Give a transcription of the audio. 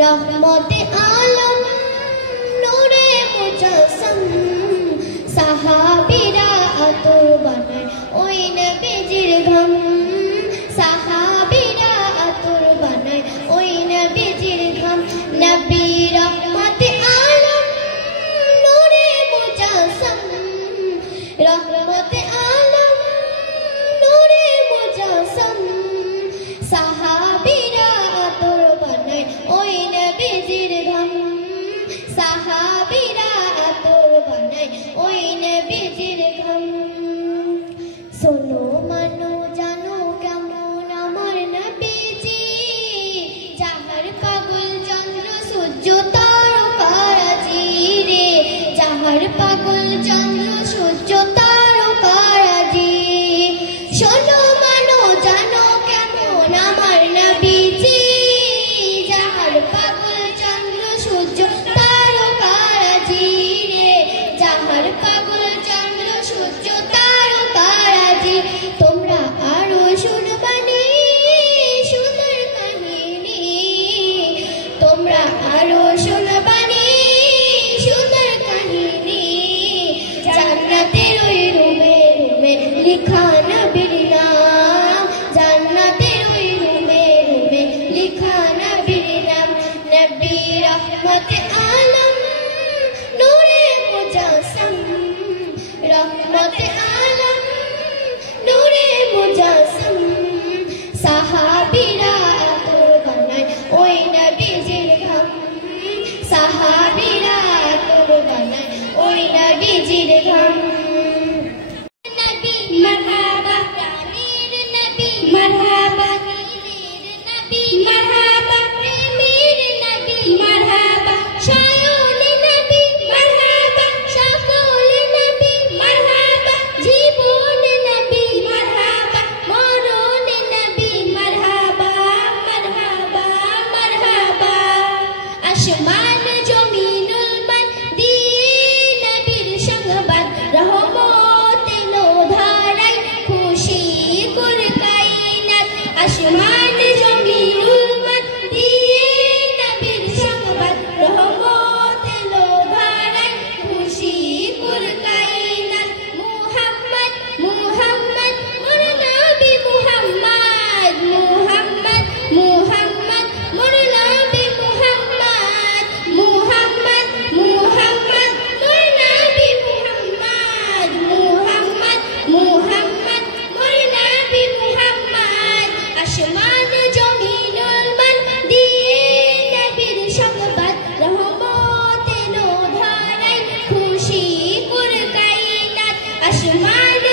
रहमते आलम नूरे मुजस्सम साहाबीरा आतुर बानाय ओई नबीजिर घाम साहाबीरा आतुर बानाय ओई नबीजिर घाम नबी रहमते आलम नूरे मुजस्सम रहमते आलम नूरे मुजस्सम साहाबीरा आतुर बानाय ओई नबीजिर घाम साहाबीरा आतुर बानाय ओई नबीजिर घाम शोनो मानो जानो केमन आमार नबीजी जाहार पागल चंद्र सूर्य तारकाराजी रे जाहार पागल चंद्र सूर्य तारकाराजी शोनो मानो जानो केमन आमार नबीजी जाहार पागल चंद्र सूर्य तारकाराजी रे जाहार पागल चंद्र सूर्य तारकाराजी তোমরা আরো শুনবানি সুন্দর কাহিনী তোমরা আরো শুনবানি সুন্দর কাহিনী জান্নাতের ওই রুমে রুমে লেখা নবীর নাম জান্নাতের ওই রুমে রুমে লেখা নবীর নাম নবী রহমতে আলম নূরে মুজস্সম রহমতে আলম নূরে মুজস্সম সাহাবীরা আতর বানায় ওই নবীজির ঘাম সাহাবীরা আতর বানায় ওই নবীজির ঘাম নবী মারহাবা প্রাণের নবী মারহাবা নীলের নবী মারহাবা প্রেমের নবী মারহাবা শয়ন নবী মারহাবা সকল নবী মারহাবা জীবন নবী মারহাবা মরণ নবী মারহাবা মারহাবা মারহাবা আসমান জমিনুল মান দিয়ে নবীর সংবাদ রহমত এলো ধারায় খুশি কুল কায়নাত আসমান জমিনুল মান দিয়ে নবীর সংবাদ রহমত এলো ধারায় খুশি কুল কায়নাত মুহাম্মদ মুহাম্মদ মোর নবী মুহাম্মদ মুহাম্মদ মুহাম্মদ মোর নবী মুহাম্মদ মুহাম্মদ মুহাম্মদ মোর নবী মুহাম্মদ মুহাম্মদ মুহাম্মদ মোর নবী মুহাম্মদ আসমান জমিনুল মান দিয়ে নবীর সংবাদ রহমত এলো ধারায় খুশি কুল কায়নাত আসমান